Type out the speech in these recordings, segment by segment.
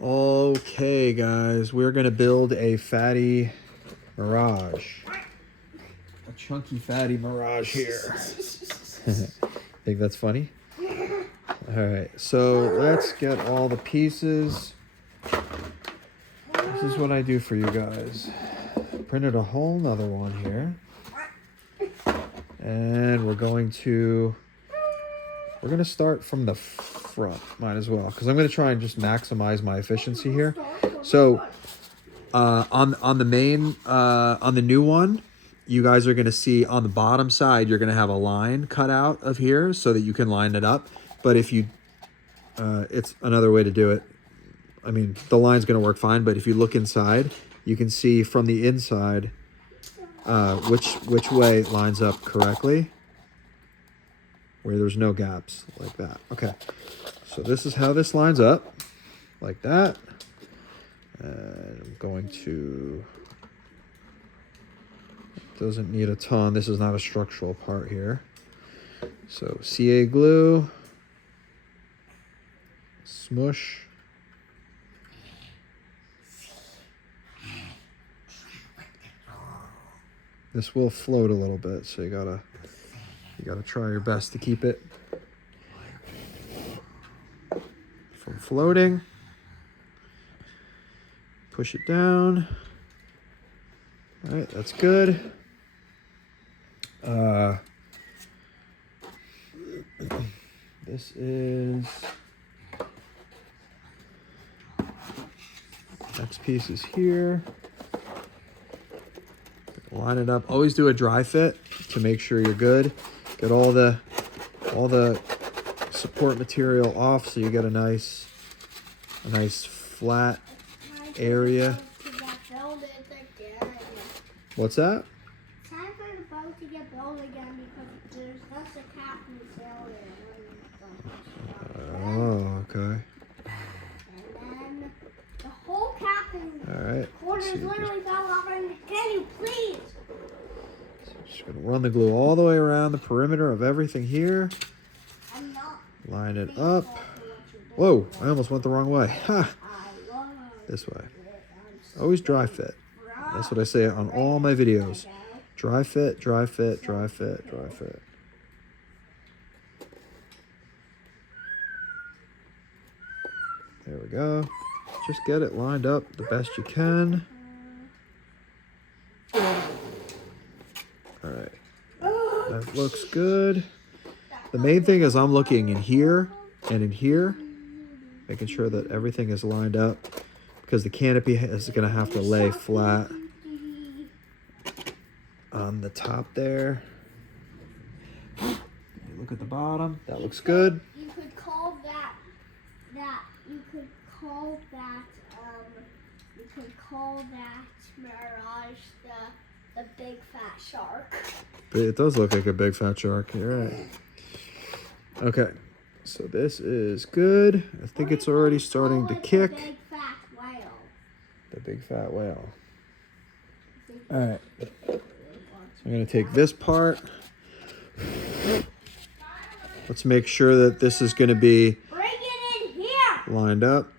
Okay, guys, we're gonna build a fatty Mirage. A chunky fatty Mirage here. Think that's funny? Alright, so let's get all the pieces. This is what I do for you guys. Printed a whole nother one here. And we're going to start from the front, might as well, because I'm going to try and just maximize my efficiency here. So on the main, on the new one, you guys are going to see on the bottom side, you're going to have a line cut out of here so that you can line it up. But if you, it's another way to do it. I mean, the line's going to work fine, but if you look inside, you can see from the inside which way it lines up correctly, where there's no gaps like that. Okay, so this is how this lines up, like that. And I'm going to, doesn't need a ton. This is not a structural part here. So CA glue, smush. This will float a little bit, so you gotta try your best to keep it from floating. Push it down. All right, that's good. This is, next piece is here. Line it up. Always do a dry fit to make sure you're good. Get all the support material off so you get a nice flat area. What's that? It's time for the boat to get built again because there's less a cap in the sail there. Oh, okay. And then the whole cap in All right. corners literally fell off. And can you please? So just gonna run the glue all the way around the perimeter of everything here. I'm not. Line it up. Whoa! I almost went the wrong way. Ha! This way. Always dry fit. That's what I say on all my videos. Dry fit, dry fit, dry fit, dry fit. There we go. Just get it lined up the best you can. All right. That looks good. The main thing is I'm looking in here and in here, making sure that everything is lined up, because the canopy is going to have to lay flat on the top there. You look at the bottom. That looks good. You could call that Mirage the big fat shark. It does look like a big fat shark. You're right. Okay, so this is good. I think it's already starting to kick. The big fat whale. The big fat whale. All right. So I'm going to take this part. Let's make sure that this is going to be Bring it in here. lined up.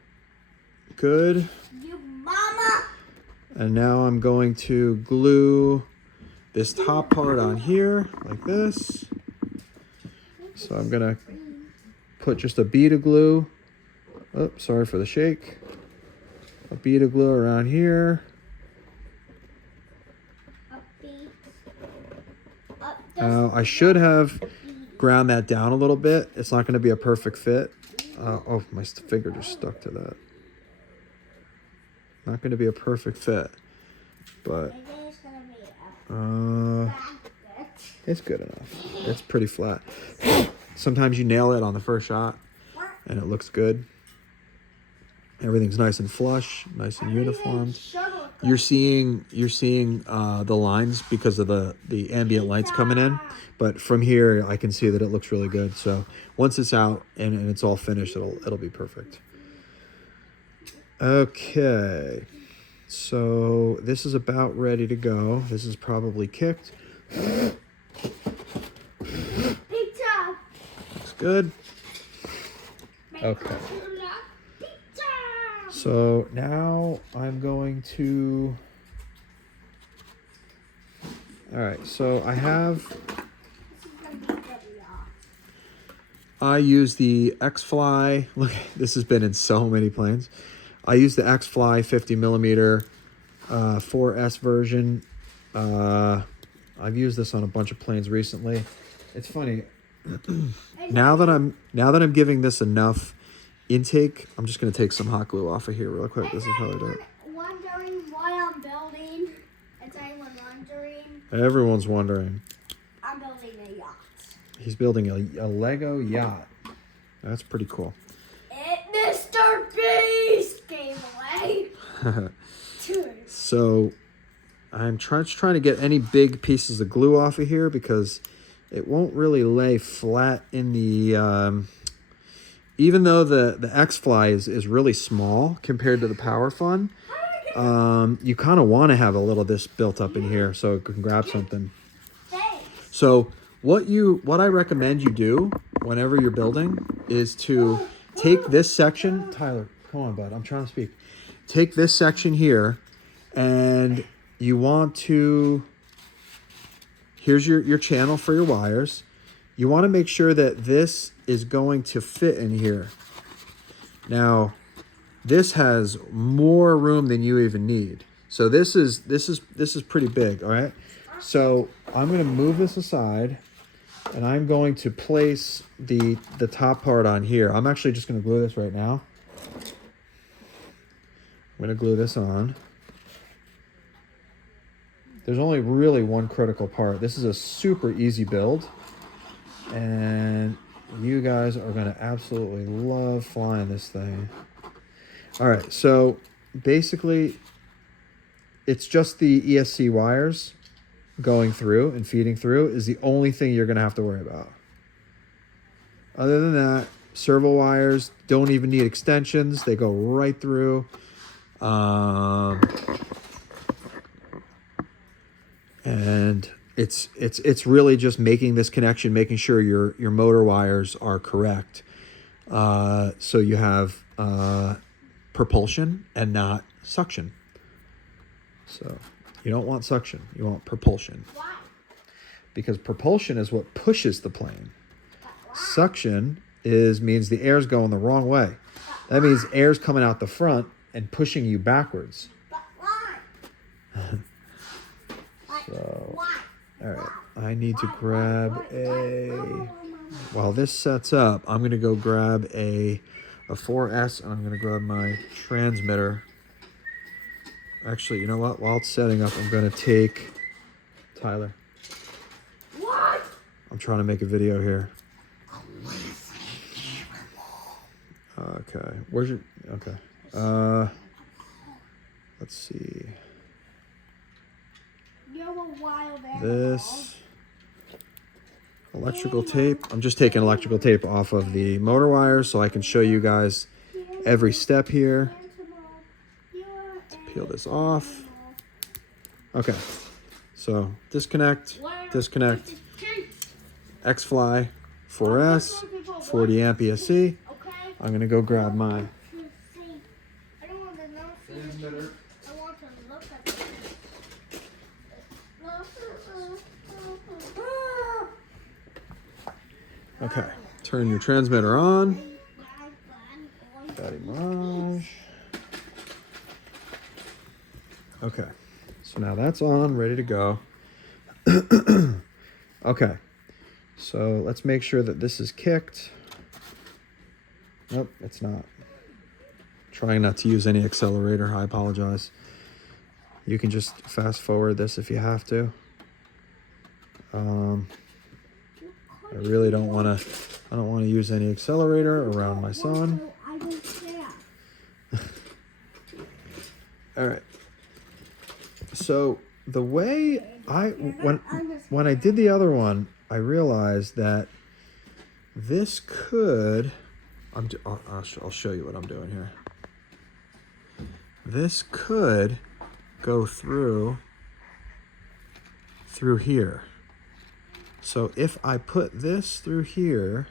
Good. You mama. And now I'm going to glue this top part on here like this. So I'm going to put just a bead of glue. Oh, sorry for the shake. A bead of glue around here. Now, I should have ground that down a little bit. It's not going to be a perfect fit. Oh, my finger just stuck to that. Not going to be a perfect fit, but it's good enough. It's pretty flat. Sometimes you nail it on the first shot, and it looks good. Everything's nice and flush, nice and uniformed. You're seeing the lines because of the ambient lights coming in, but from here I can see that it looks really good. So once it's out and it's all finished, it'll be perfect. Okay, so this is about ready to go. This is probably kicked. Looks good. Okay. So now I'm going to... All right, so I use the X-Fly. Look, this has been in so many planes. I use the X-Fly 50 millimeter 4S version. I've used this on a bunch of planes recently. It's funny. now that I'm giving this enough intake, I'm just gonna take some hot glue off of here real quick. This is how I do it. Wondering why I'm building? Is anyone wondering? Everyone's wondering. I'm building a yacht. He's building a Lego yacht. That's pretty cool. Mr. Beast gave away. So I'm trying to get any big pieces of glue off of here because it won't really lay flat in the... even though the X-Fly is really small compared to the Power Fun, you kind of want to have a little of this built up in here so it can grab something. So what I recommend you do whenever you're building is to take this section. Tyler, come on, bud. I'm trying to speak. Take this section here, and you want to... Here's your channel for your wires. You want to make sure that this is going to fit in here. Now, this has more room than you even need. So this is pretty big, all right? So I'm going to move this aside, and I'm going to place the top part on here. I'm actually just going to glue this right now. I'm going to glue this on. There's only really one critical part. This is a super easy build, and you guys are going to absolutely love flying this thing. All right, so basically it's just the ESC wires going through and feeding through is the only thing you're going to have to worry about. Other than that, servo wires don't even need extensions. They go right through. And it's really just making this connection, making sure your motor wires are correct. So you have propulsion and not suction. So you don't want suction, you want propulsion. Why? Because propulsion is what pushes the plane. Suction means the air's going the wrong way. That means air's coming out the front and pushing you backwards. But why? So, all right, I need to grab while this sets up, I'm going to go grab a 4S, and I'm going to grab my transmitter. Actually, you know what? While it's setting up, I'm going to take... Tyler. What? I'm trying to make a video here. Okay. Where's your... Okay. Let's see. You're a wild animal. This electrical tape. I'm just taking electrical tape off of the motor wires so I can show you guys every step here. Let's peel this off. Okay. So disconnect, disconnect. X-Fly 4S, 40 amp ESC. I'm going to go grab my transmitter. I want to look at it. Okay, turn your transmitter on. Daddy Mirage. Okay, so now that's on, ready to go. Okay, so let's make sure that this is kicked. Nope, it's not. Trying not to use any accelerator, I apologize. You can just fast forward this if you have to. I really don't want to use any accelerator around my son. I don't care. All right. So the way when I did the other one, I realized that this could... I'll show you what I'm doing here. This could go through here. So if I put this through here,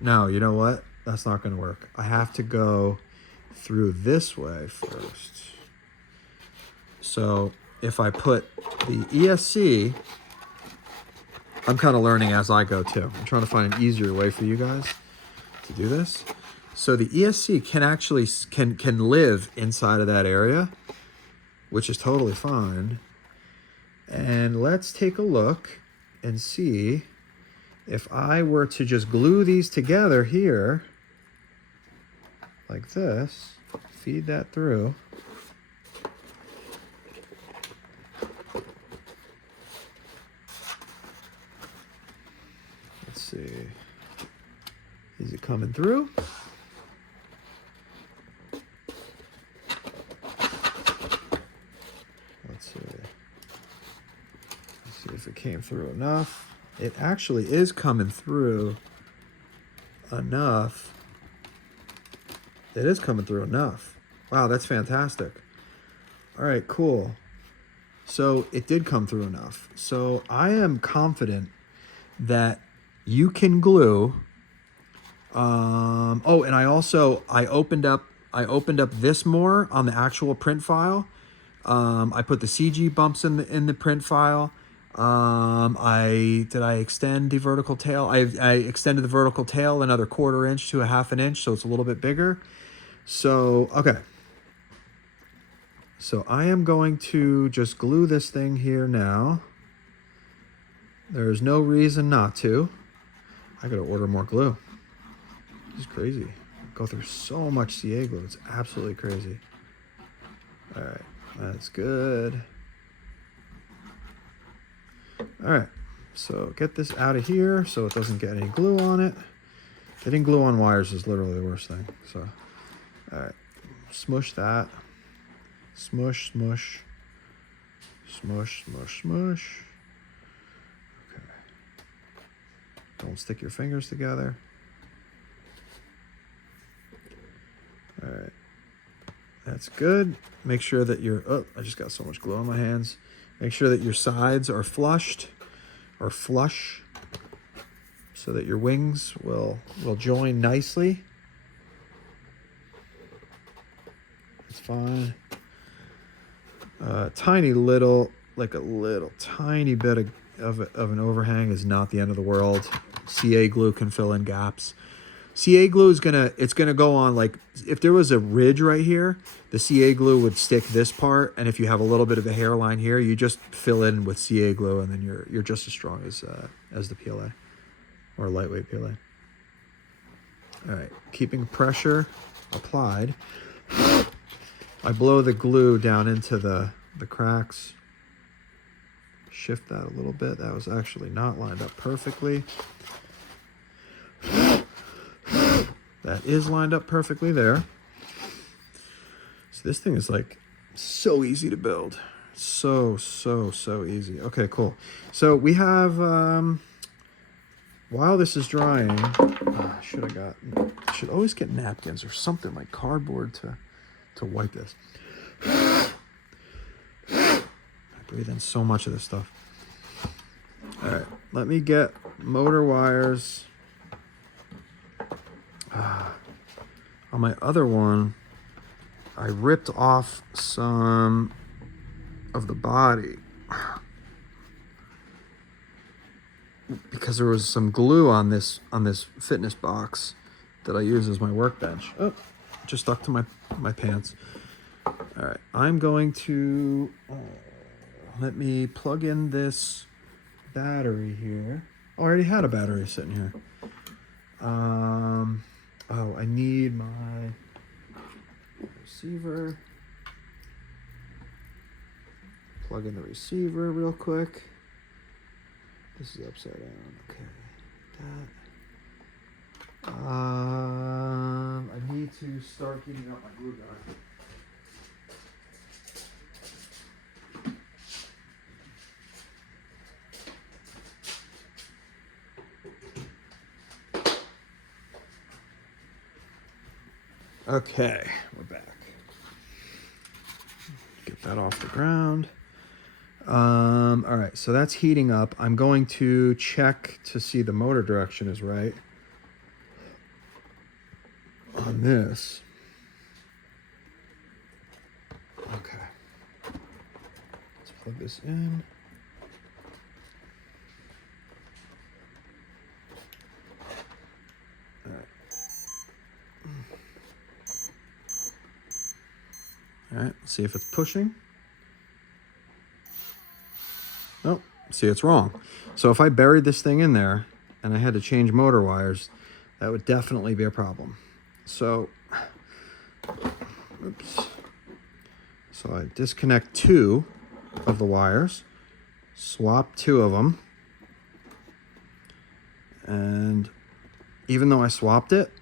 no, you know what? That's not going to work. I have to go through this way first. So if I put the ESC, I'm kind of learning as I go too. I'm trying to find an easier way for you guys to do this. So the ESC can actually can live inside of that area, which is totally fine. And let's take a look and see if I were to just glue these together here like this, feed that through. Let's see. Is it coming through? Let's see. Let's see if it came through enough. It actually is coming through enough. It is coming through enough. Wow, that's fantastic. All right, cool. So it did come through enough. So I am confident that you can glue. Oh, and I opened up this more on the actual print file. I put the CG bumps in the print file. I extend the vertical tail. I extended the vertical tail another 1/4 inch to a 1/2 inch, so it's a little bit bigger. So, okay. So I am going to just glue this thing here now. There's no reason not to. I gotta order more glue. This is crazy. Go through so much CA glue. It's absolutely crazy. All right, that's good. All right, so get this out of here so it doesn't get any glue on it. Getting glue on wires is literally the worst thing. So, all right, smush that. Smush, smush. Smush, smush, smush. Okay. Don't stick your fingers together. All right. That's good. Make sure that your, oh, I just got so much glue on my hands. Make sure that your sides are flushed or flush so that your wings will join nicely. It's fine. Tiny little, like a little tiny bit of an overhang is not the end of the world. CA glue can fill in gaps. CA glue is it's gonna go on, like if there was a ridge right here, the CA glue would stick this part, and if you have a little bit of a hairline here, you just fill in with CA glue, and then you're just as strong as the PLA or lightweight PLA. All right, keeping pressure applied. I blow the glue down into the cracks. Shift that a little bit. That was actually not lined up perfectly. That is lined up perfectly there. So this thing is like so easy to build. So easy. Okay, cool. So we have, while this is drying, should always get napkins or something like cardboard to wipe this. I breathe in so much of this stuff. All right, let me get motor wires. On my other one, I ripped off some of the body because there was some glue on this fitness box that I use as my workbench. Oh, just stuck to my pants. All right, I'm going to let me plug in this battery here. Oh, I already had a battery sitting here. Oh, I need my receiver. Plug in the receiver real quick. This is upside down. Okay. I need to start heating up my glue gun. Okay, we're back. Get that off the ground. All right, so that's heating up. I'm going to check to see the motor direction is right on this. plug this in. All right. All right, let's see if it's pushing. Oh, see, it's wrong. So if I buried this thing in there and I had to change motor wires, that would definitely be a problem. So, oops. So I disconnect 2 of the wires, swap 2 of them, and even though I swapped it,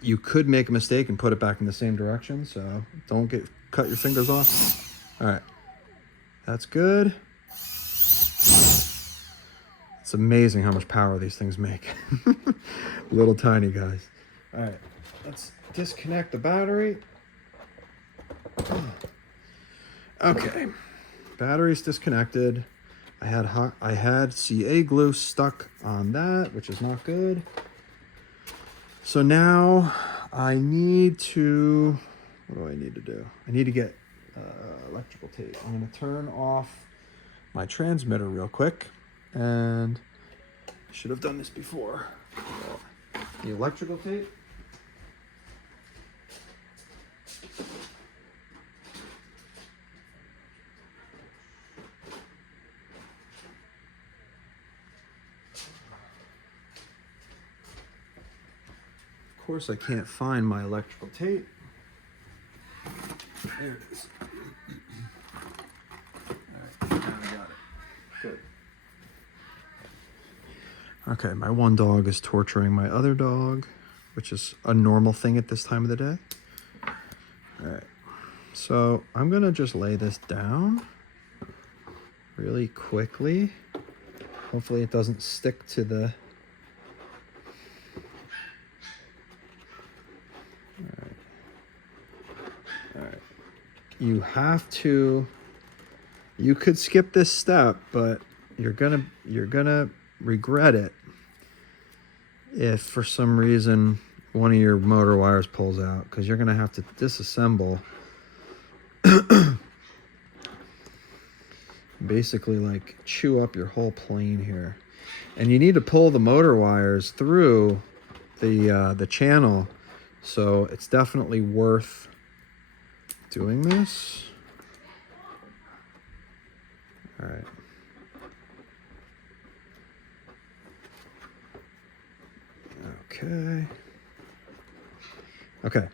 you could make a mistake and put it back in the same direction, so don't cut your fingers off. All right, that's good. It's amazing how much power these things make. Little tiny guys. All right, let's disconnect the battery. Okay, battery's disconnected. I had CA glue stuck on that, which is not good. So now I need to, what do I need to do? I need to get electrical tape. I'm going to turn off my transmitter real quick, and I should have done this before. The electrical tape. Of course, I can't find my electrical tape. There it is. All right, now I got it. Good. Okay, my one dog is torturing my other dog, which is a normal thing at this time of the day. All right, so I'm gonna just lay this down really quickly. Hopefully it doesn't stick to the... All right. You have to, you could skip this step, but you're gonna regret it if for some reason one of your motor wires pulls out, because you're gonna have to disassemble basically like chew up your whole plane here. And you need to pull the motor wires through the channel, so it's definitely worth doing this. All right. Okay. Okay.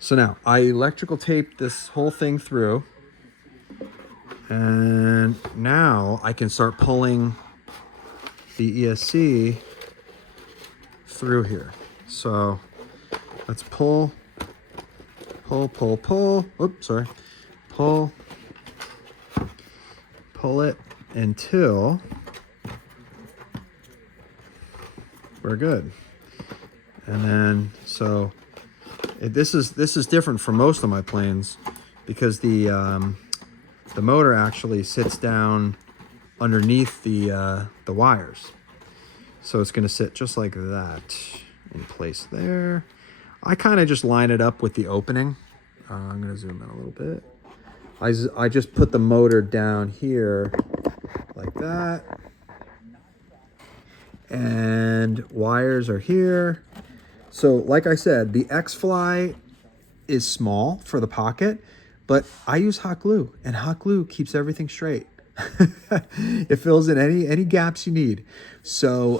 So now I electrical taped this whole thing through, and now I can start pulling the ESC through here. So let's pull. Oops, sorry. Pull it until we're good. And then, so this is different from most of my planes, because the motor actually sits down underneath the wires. So it's going to sit just like that in place there. I kind of just line it up with the opening. I'm going to zoom in a little bit. I just put the motor down here like that. And wires are here. So like I said, the X-Fly is small for the pocket, but I use hot glue, and hot glue keeps everything straight. It fills in any gaps you need. So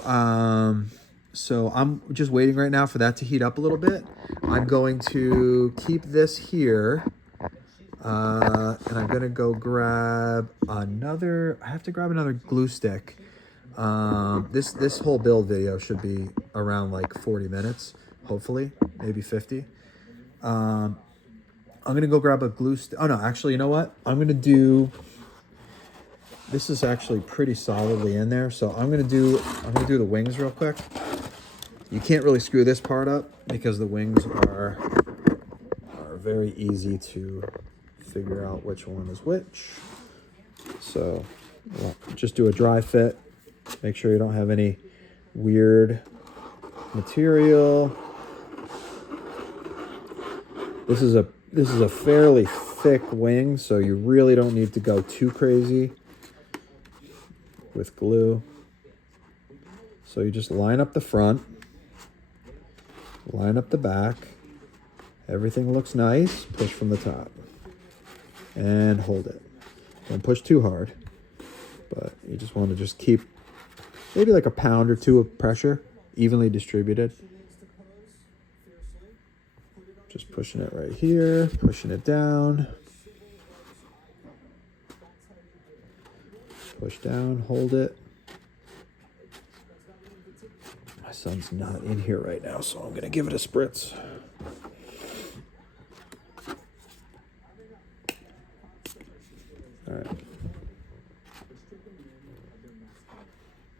so I'm just waiting right now for that to heat up a little bit. I'm going to keep this here, and I'm gonna go grab another. I have to grab another glue stick. This whole build video should be around like 40 minutes, hopefully, maybe 50. I'm gonna go grab a glue stick. Oh no, actually, you know what? I'm gonna do. This is actually pretty solidly in there, so I'm gonna do the wings real quick. You can't really screw this part up because the wings are very easy to figure out which one is which. So well, just do a dry fit. Make sure you don't have any weird material. This is a fairly thick wing, so you really don't need to go too crazy with glue. So you just line up the front, line up the back. Everything looks nice. Push from the top and hold it. Don't push too hard, but you just want to just keep maybe like a pound or two of pressure, evenly distributed. Just pushing it right here, pushing it down. Push down, hold it. My son's not in here right now, so I'm going to give it a spritz. All right.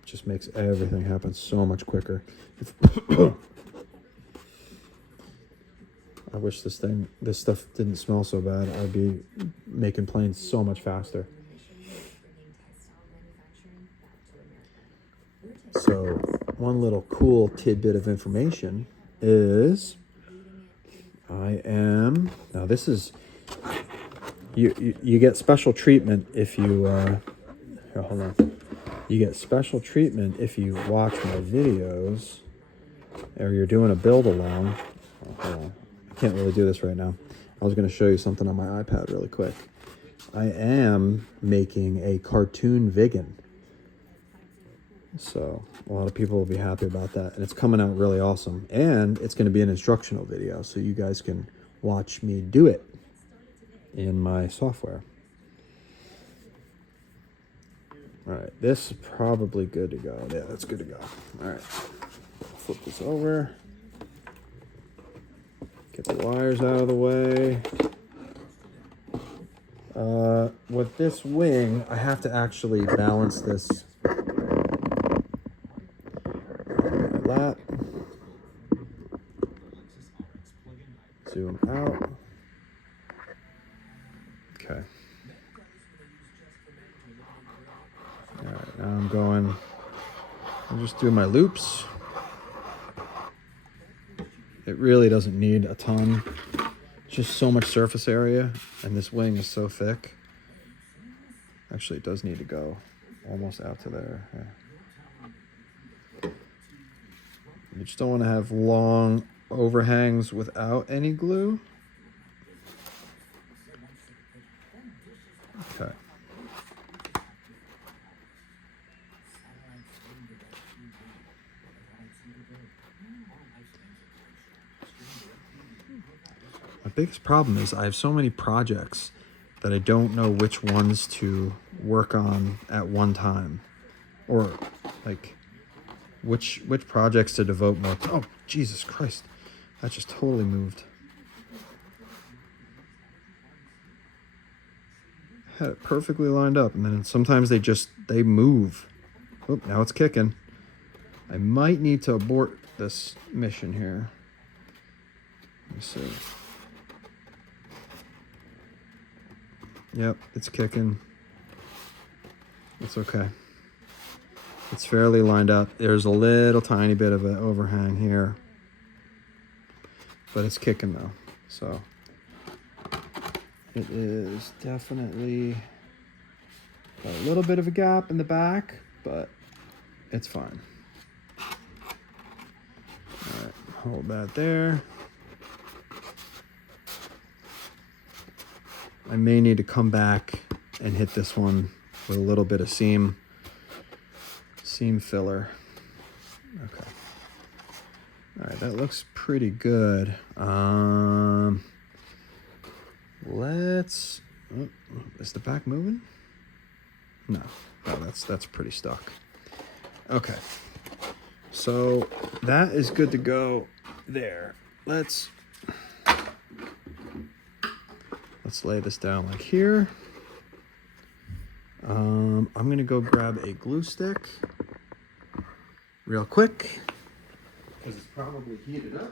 Just makes everything happen so much quicker. I wish this stuff didn't smell so bad. I'd be making planes so much faster. So one little cool tidbit of information is now this is, you get special treatment if you, here, hold on. You get special treatment if you watch my videos or you're doing a build along. Oh, hold on. I can't really do this right now. I was going to show you something on my iPad really quick. I am making a cartoon vegan. So a lot of people will be happy about that. And it's coming out really awesome. And it's going to be an instructional video, so you guys can watch me do it in my software. All right, this is probably good to go. Yeah, that's good to go. All right, flip this over. Get the wires out of the way. With this wing, I have to actually balance this lap. Zoom out. Okay. All right, now I'll just do my loops. It really doesn't need a ton. Just so much surface area, and this wing is so thick. Actually, it does need to go almost out to there. Yeah. You just don't want to have long overhangs without any glue. Okay. My biggest problem is I have so many projects that I don't know which ones to work on at one time, or like which projects to devote more. Oh, Jesus Christ. That just totally moved. Had it perfectly lined up, and then sometimes they move. Oh, now it's kicking. I might need to abort this mission here. Let me see. Yep, it's kicking. It's okay. It's fairly lined up. There's a little tiny bit of an overhang here, but it's kicking though. So it is definitely got a little bit of a gap in the back, but it's fine. All right, hold that there. I may need to come back and hit this one with a little bit of seam filler. Okay. All right, that looks pretty good. Is the back moving? No, that's pretty stuck. Okay. So that is good to go there. Let's lay this down like here. I'm gonna go grab a glue stick real quick because it's probably heated up.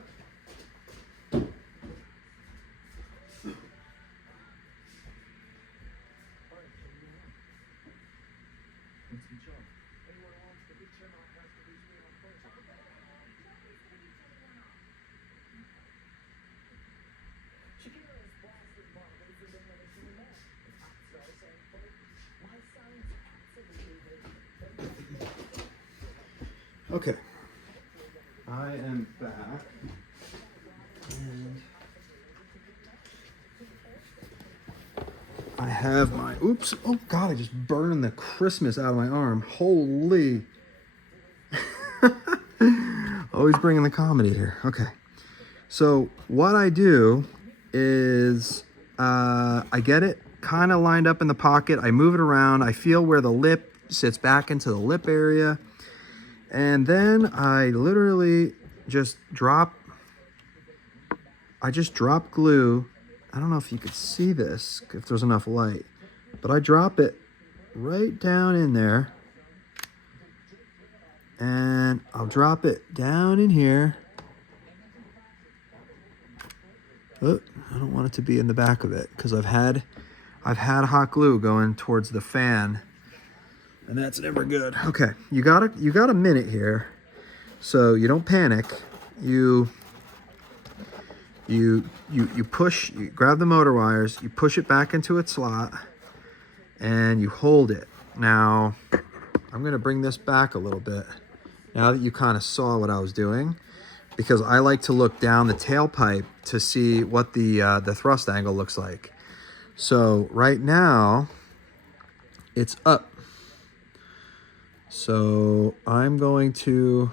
Okay. I am back. And I have my, oops, oh God, I just burned the Christmas out of my arm. Holy. Always bringing the comedy here. Okay. So what I do is I get it kind of lined up in the pocket. I move it around. I feel where the lip sits back into the lip area. And then I literally just drop glue. I don't know if you could see this, if there's enough light, but I drop it right down in there. And I'll drop it down in here. Oh, I don't want it to be in the back of it because I've had hot glue going towards the fan, and that's never good. Okay, you got a minute here, so you don't panic. You push, you grab the motor wires, you push it back into its slot, and you hold it. Now, I'm gonna bring this back a little bit. Now that you kind of saw what I was doing, because I like to look down the tailpipe to see what the thrust angle looks like. So right now, it's up. So I'm going to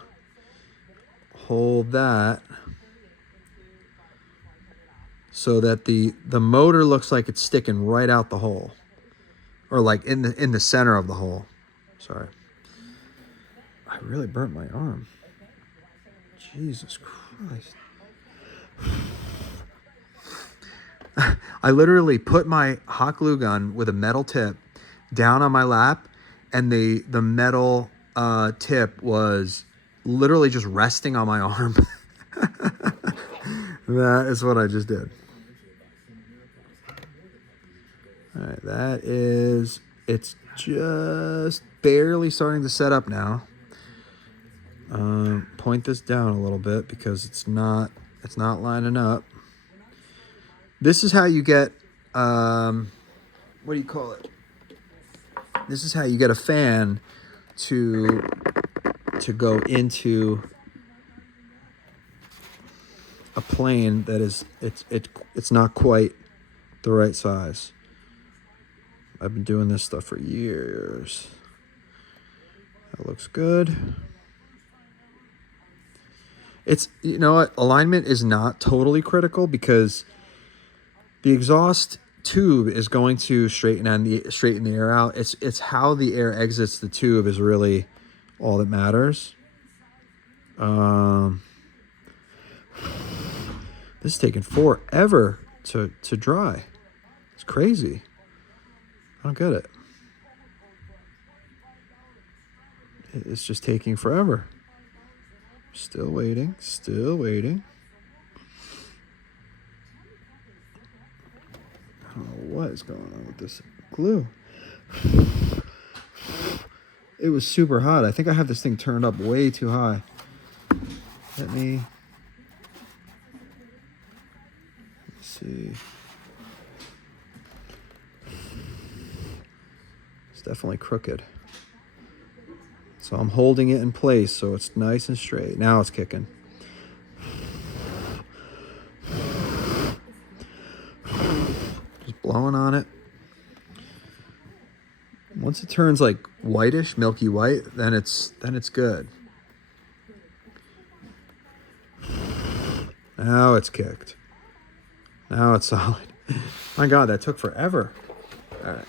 hold that so that the motor looks like it's sticking right out the hole, or like in the center of the hole. Sorry. I really burnt my arm. Jesus Christ. I literally put my hot glue gun with a metal tip down on my lap, and the metal tip was literally just resting on my arm. That is what I just did. All right, it's just barely starting to set up now. Point this down a little bit because it's not lining up. This is how you get, what do you call it? This is how you get a fan to go into a plane that is, it's not quite the right size. I've been doing this stuff for years. That looks good. It's, you know what, alignment is not totally critical because the exhaust tube is going to straighten the air out. It's how the air exits the tube is really all that matters. This is taking forever to dry. It's crazy. I don't get it. It's just taking forever. Still waiting, still waiting. I don't know what is going on with this glue. It was super hot. I think I have this thing turned up way too high. Let's see. It's definitely crooked. So I'm holding it in place so it's nice and straight. Now it's kicking. Just blowing on it. Once it turns like whitish, milky white, then it's good. Now it's kicked. Now it's solid. My God, that took forever. All right.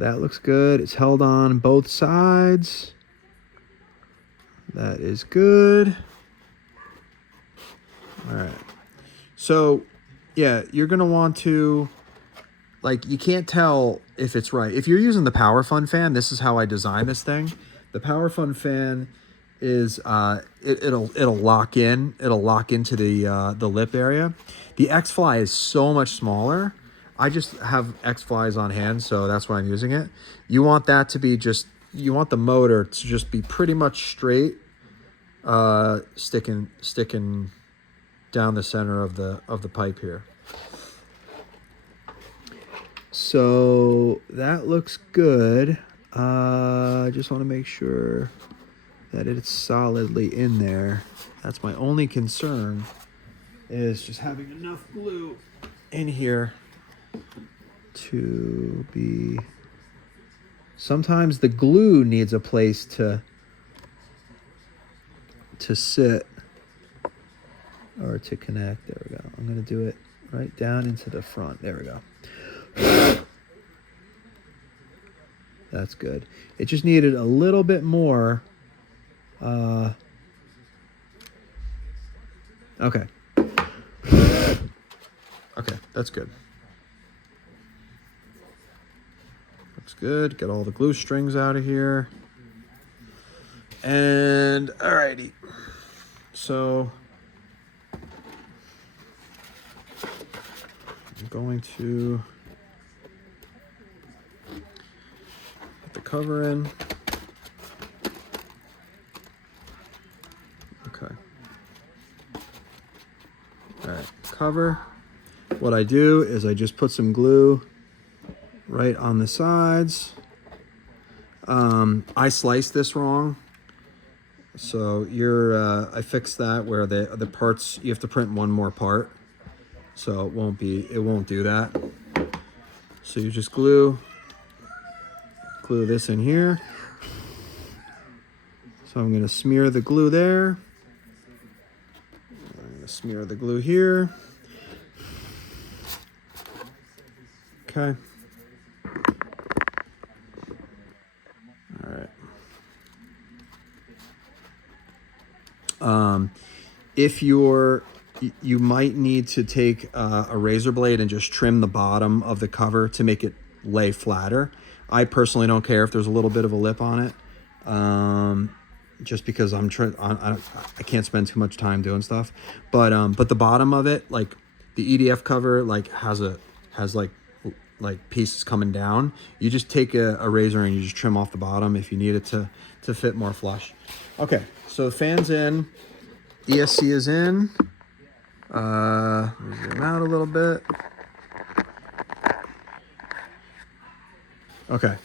That looks good. It's held on both sides. That is good. All right. So, yeah, you're going to want to, like, you can't tell if it's right. If you're using the Power Fun fan, this is how I designed this thing. The Power Fun fan is, it'll lock in. It'll lock into the lip area. The X-Fly is so much smaller. I just have X-Flies on hand, so that's why I'm using it. You want that to be just, you want the motor to just be pretty much straight, sticking down the center of the pipe here. So that looks good. I just want to make sure that it's solidly in there. That's my only concern, is just having enough glue in here to be... Sometimes the glue needs a place to sit or to connect. There we go. I'm going to do it right down into the front. There we go. That's good. It just needed a little bit more. Okay. Okay, that's good. That's good. Get all the glue strings out of here. And alrighty. So I'm going to put the cover in. Okay. Alright, cover. What I do is I just put some glue right on the sides. I sliced this wrong. So I fixed that where the parts, you have to print one more part. So it won't do that. So you just glue this in here. So I'm gonna smear the glue there. I'm gonna smear the glue here. Okay. All right. If you might need to take a razor blade and just trim the bottom of the cover to make it lay flatter. I personally don't care if there's a little bit of a lip on it, just because I can't spend too much time doing stuff. But the bottom of it, like the EDF cover, like has like pieces coming down. You just take a razor and you just trim off the bottom if you need it to fit more flush. Okay, so the fan's in, ESC is in. Zoom out a little bit. Okay,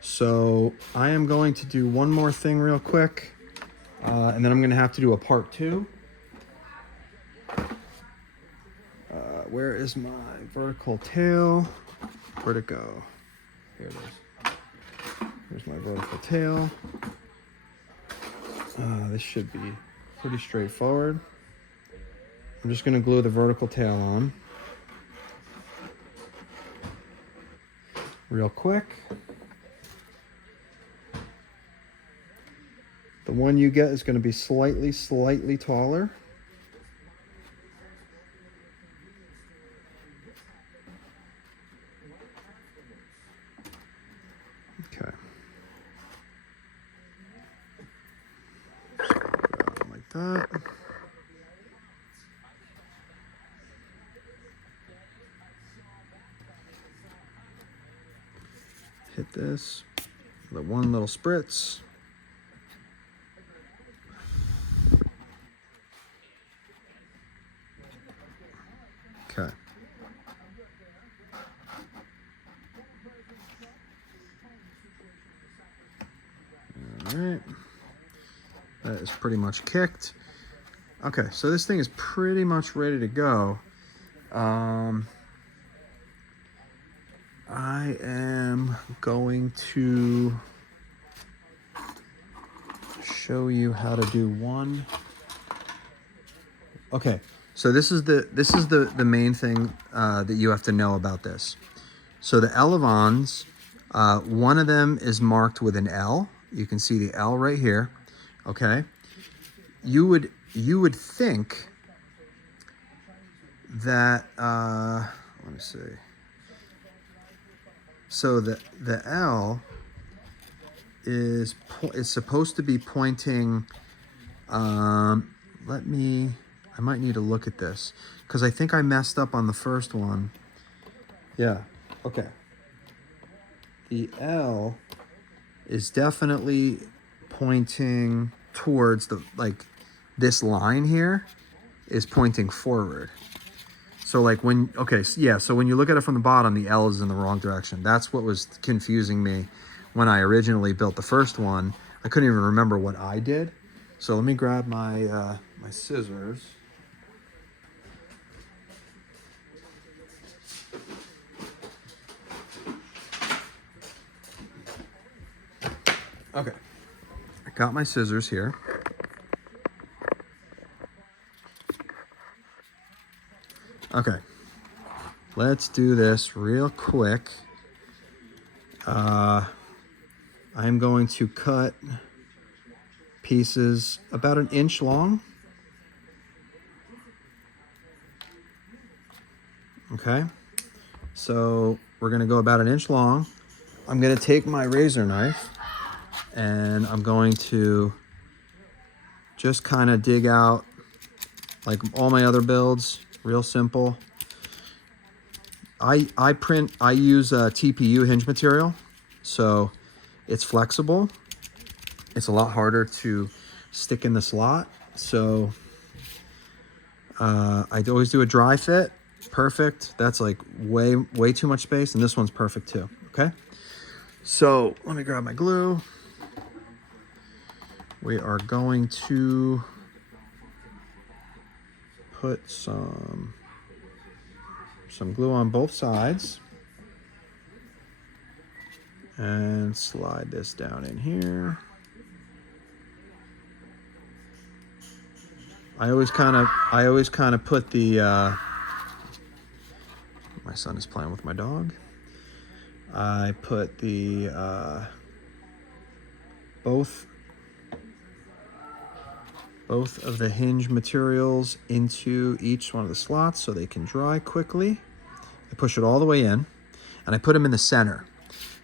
so I am going to do one more thing real quick, and then I'm going to have to do a part 2. Where is my vertical tail? Where'd it go? Here it is. Here's my vertical tail. This should be pretty straightforward. I'm just going to glue the vertical tail on real quick. The one you get is going to be slightly taller. Okay. Like that. Hit this, the one little spritz. Okay. All right. That is pretty much kicked. Okay, so this thing is pretty much ready to go. I am going to show you how to do one. Okay, so this is the main thing that you have to know about this. So the Elevons, one of them is marked with an L. You can see the L right here. Okay, you would think that let me see. So the L is supposed to be pointing. I might need to look at this because I think I messed up on the first one. Yeah. Okay. The L is definitely pointing towards this line here is pointing forward. So like so when you look at it from the bottom, the L is in the wrong direction. That's what was confusing me when I originally built the first one. I couldn't even remember what I did. So let me grab my my scissors. Okay, I got my scissors here. Okay, let's do this real quick. I'm going to cut pieces about 1 inch long. Okay, so we're gonna go about 1 inch long. I'm gonna take my razor knife and I'm going to just kind of dig out, like all my other builds, real simple. I use TPU hinge material, so it's flexible. It's a lot harder to stick in the slot. So I'd always do a dry fit. Perfect. That's like way too much space, and this one's perfect too. Okay. So let me grab my glue. We are going to put some glue on both sides and slide this down in here. I always kind of put the my son is playing with my dog. I put the both of the hinge materials into each one of the slots so they can dry quickly. I push it all the way in, and I put them in the center.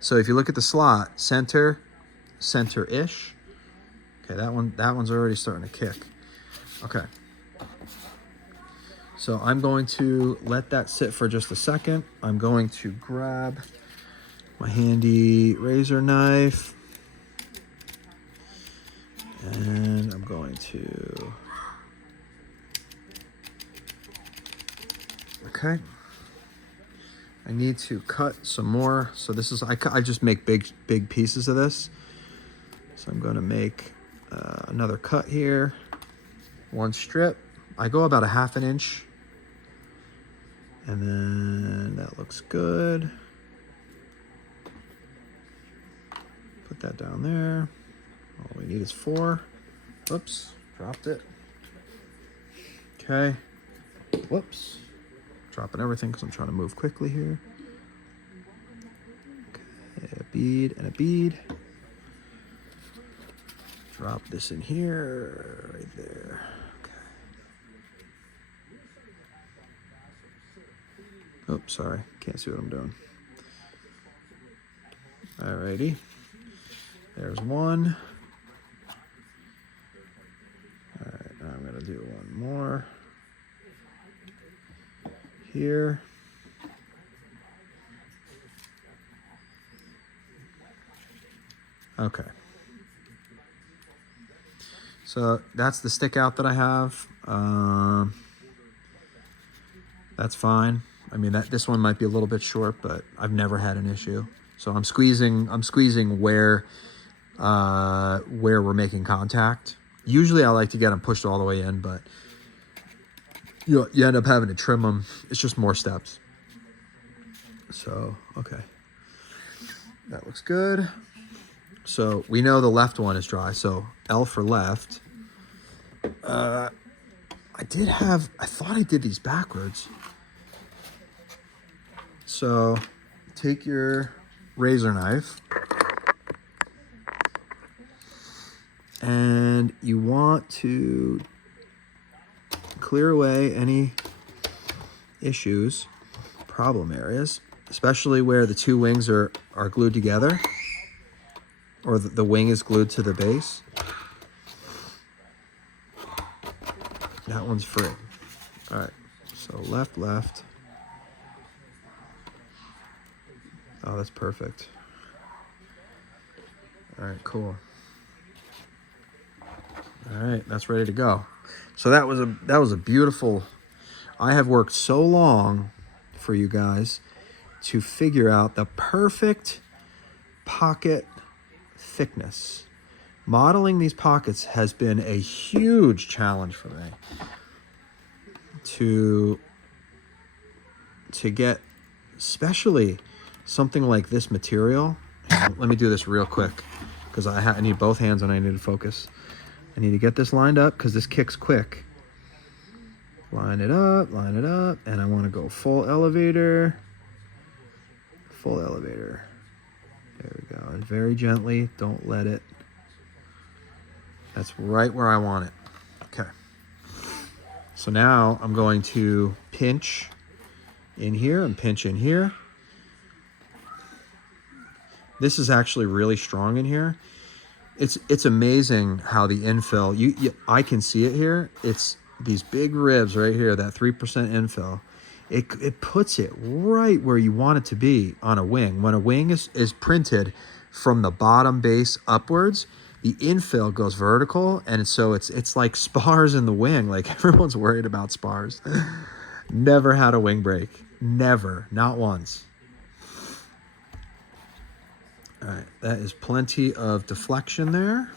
So if you look at the slot, center-ish. Okay, that one's already starting to kick. Okay. So I'm going to let that sit for just a second. I'm going to grab my handy razor knife. And I'm going to, okay. I need to cut some more. So this is, I just make big pieces of this. So I'm going to make another cut here. 1 strip. I go about 1/2 inch. And then that looks good. Put that down there. All we need is 4. Whoops, dropped it. Okay. Whoops. Dropping everything because I'm trying to move quickly here. Okay, a bead and a bead. Drop this in here, right there. Okay. Oops, sorry. Can't see what I'm doing. Alrighty. There's one. Alright, now I'm going to do one more here. Okay. So that's the stick out that I have. That's fine. I mean, this one might be a little bit short, but I've never had an issue. So I'm squeezing where we're making contact. Usually I like to get them pushed all the way in, but you end up having to trim them. It's just more steps. So, okay. That looks good. So we know the left one is dry. So L for left. I thought I did these backwards. So take your razor knife and you want to clear away any issues, problem areas, especially where the 2 wings are glued together, or the wing is glued to the base. That one's free. All right, so left. Oh, that's perfect. All right, cool. All right, that's ready to go. So that was a beautiful. I have worked so long for you guys to figure out the perfect pocket thickness. Modeling these pockets has been a huge challenge for me to get, especially something like this material. Let me do this real quick because I need both hands and I need to focus. I need to get this lined up because this kicks quick. Line it up, and I want to go full elevator. Full elevator. There we go. And very gently, don't let it. That's right where I want it. Okay. So now I'm going to pinch in here and pinch in here. This is actually really strong in here. It's amazing how the infill, I can see it here. It's these big ribs right here, that 3% infill. It puts it right where you want it to be on a wing. When a wing is printed from the bottom base upwards, the infill goes vertical, and so it's like spars in the wing. Like everyone's worried about spars. Never had a wing break. Never. Not once. All right, that is plenty of deflection there.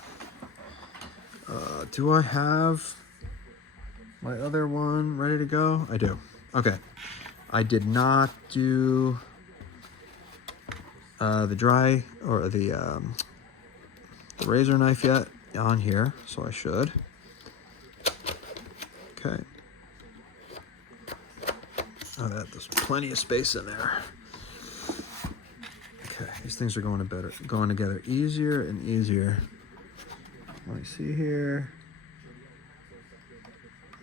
Do I have my other one ready to go? I do. Okay. I did not do the dry or the razor knife yet on here, so I should. Okay. Oh, there's plenty of space in there. Okay, these things are going together easier and easier. Let me see here.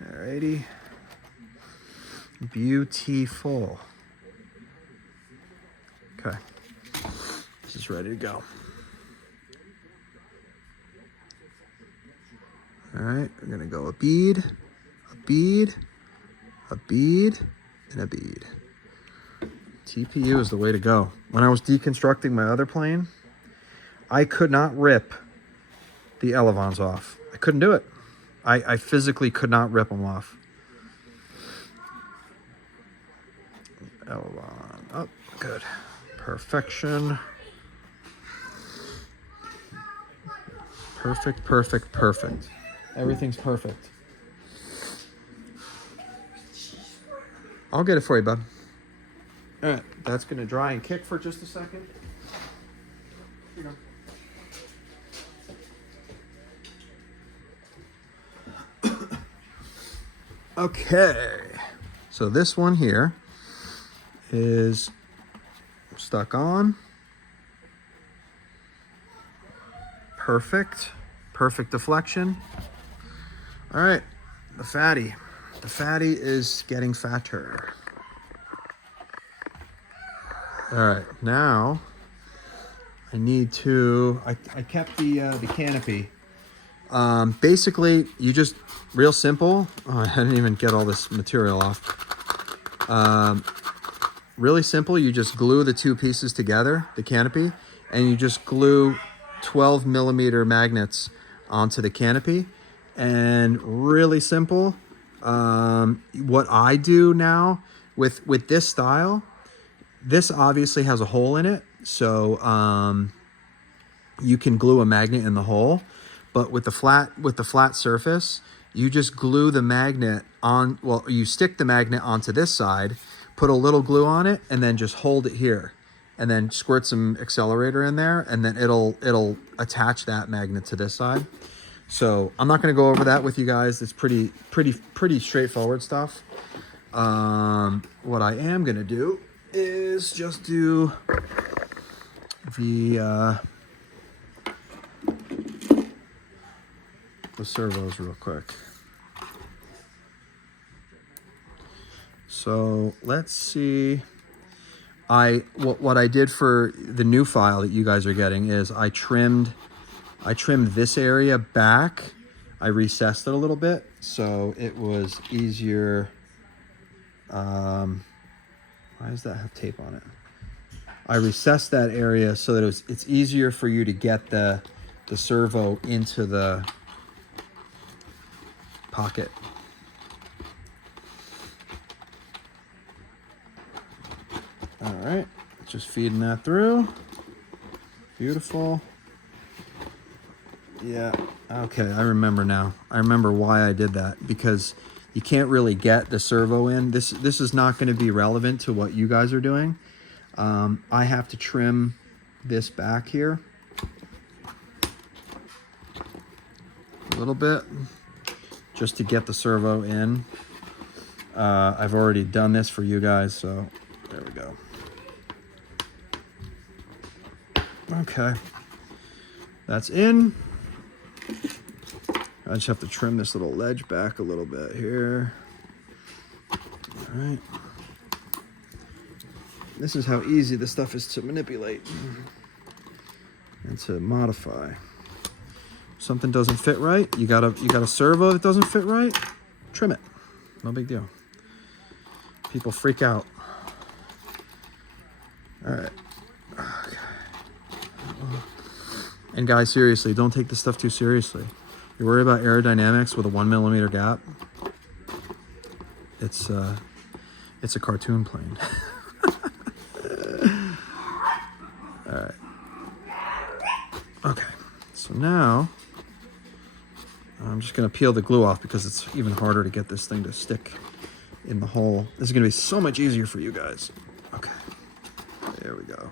Alrighty. Beautiful. Okay. This is ready to go. Alright, we're gonna go a bead, a bead, a bead, and a bead. TPU is the way to go. When I was deconstructing my other plane, I could not rip the Elevons off. I couldn't do it. I physically could not rip them off. Elevon up, good. Perfection. Perfect, perfect, perfect. Everything's perfect. I'll get it for you, bud. All right, that's gonna dry and kick for just a second. Here you go. Okay, so this one here is stuck on. Perfect, perfect deflection. All right, the fatty. The fatty is getting fatter. All right, now I need to, I kept the canopy. Basically, you just, real simple. Oh, I didn't even get all this material off. Really simple, you just glue the two pieces together, the canopy, and you just glue 12 millimeter magnets onto the canopy. And really simple. What I do now with this style, this obviously has a hole in it, so you can glue a magnet in the hole. But with the flat surface, you just glue the magnet on. Well, you stick the magnet onto this side, put a little glue on it, and then just hold it here, and then squirt some accelerator in there, and then it'll attach that magnet to this side. So I'm not going to go over that with you guys. It's pretty straightforward stuff. What I am going to do is just do the servos real quick. So let's see. What I did for the new file that you guys are getting is I trimmed this area back. I recessed it a little bit so it was easier. Why does that have tape on it? I recessed that area so that it's easier for you to get the servo into the pocket. All right, just feeding that through. Beautiful. Yeah. Okay, I remember now. I remember why I did that, because you can't really get the servo in. This is not going to be relevant to what you guys are doing. I have to trim this back here a little bit just to get the servo in. I've already done this for you guys, so there we go. Okay, that's in. I just have to trim this little ledge back a little bit here. All right. This is how easy this stuff is to manipulate and to modify. Something doesn't fit right, you got a servo that doesn't fit right, trim it. No big deal. People freak out. All right. Okay. And guys, seriously, don't take this stuff too seriously. You worry about aerodynamics with a 1 millimeter gap. It's a cartoon plane. All right. Okay. So now I'm just gonna peel the glue off because it's even harder to get this thing to stick in the hole. This is gonna be so much easier for you guys. Okay. There we go.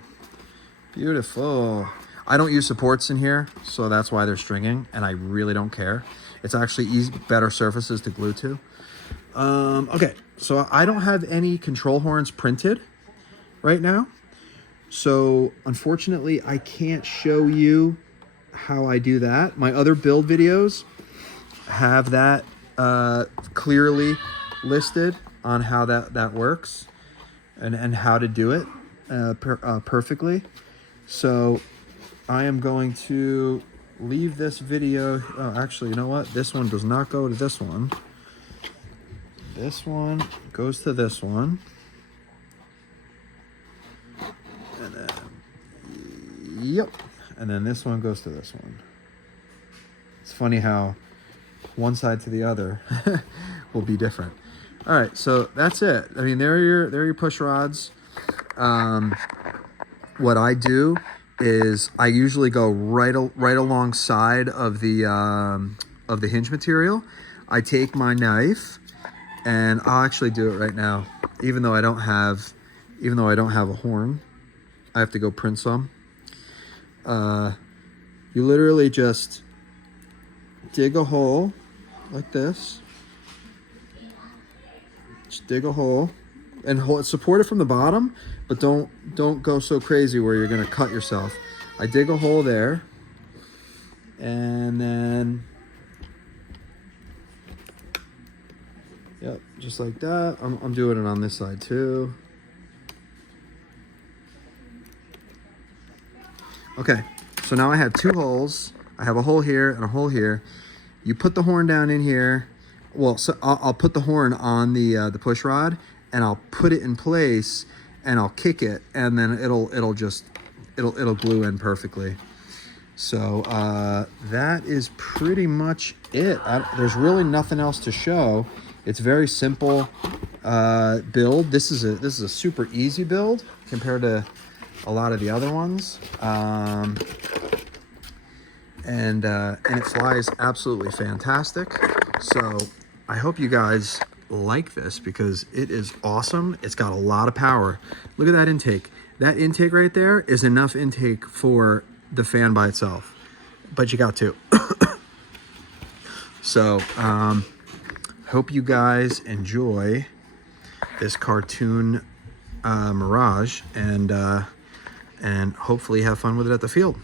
Beautiful. I don't use supports in here, so that's why they're stringing, and I really don't care. It's actually better surfaces to glue to. Okay, so I don't have any control horns printed right now. So unfortunately, I can't show you how I do that. My other build videos have that clearly listed on how that works and how to do it perfectly. So I am going to leave this video. Oh, actually, you know what? This one does not go to this one. This one goes to this one. And then, yep. And then this one goes to this one. It's funny how one side to the other will be different. All right, so that's it. I mean, there are your push rods. What I do is I usually go right alongside of the hinge material. I take my knife, and I'll actually do it right now, even though I don't have a horn. I have to go print some. You literally just dig a hole like this. Just dig a hole and support it from the bottom, but don't go so crazy where you're gonna cut yourself. I dig a hole there, and then yep, just like that. I'm doing it on this side too. Okay, so now I have two holes. I have a hole here and a hole here. You put the horn down in here. Well, so I'll put the horn on the push rod, and I'll put it in place, and I'll kick it, and then it'll glue in perfectly. So that is pretty much it. There's really nothing else to show. It's very simple build. This is a super easy build compared to a lot of the other ones, and it flies absolutely fantastic. So I hope you guys like this because it is awesome. It's got a lot of power. Look at that intake. That intake right there is enough intake for the fan by itself, but you got two. So hope you guys enjoy this cartoon Mirage, and hopefully have fun with it at the field.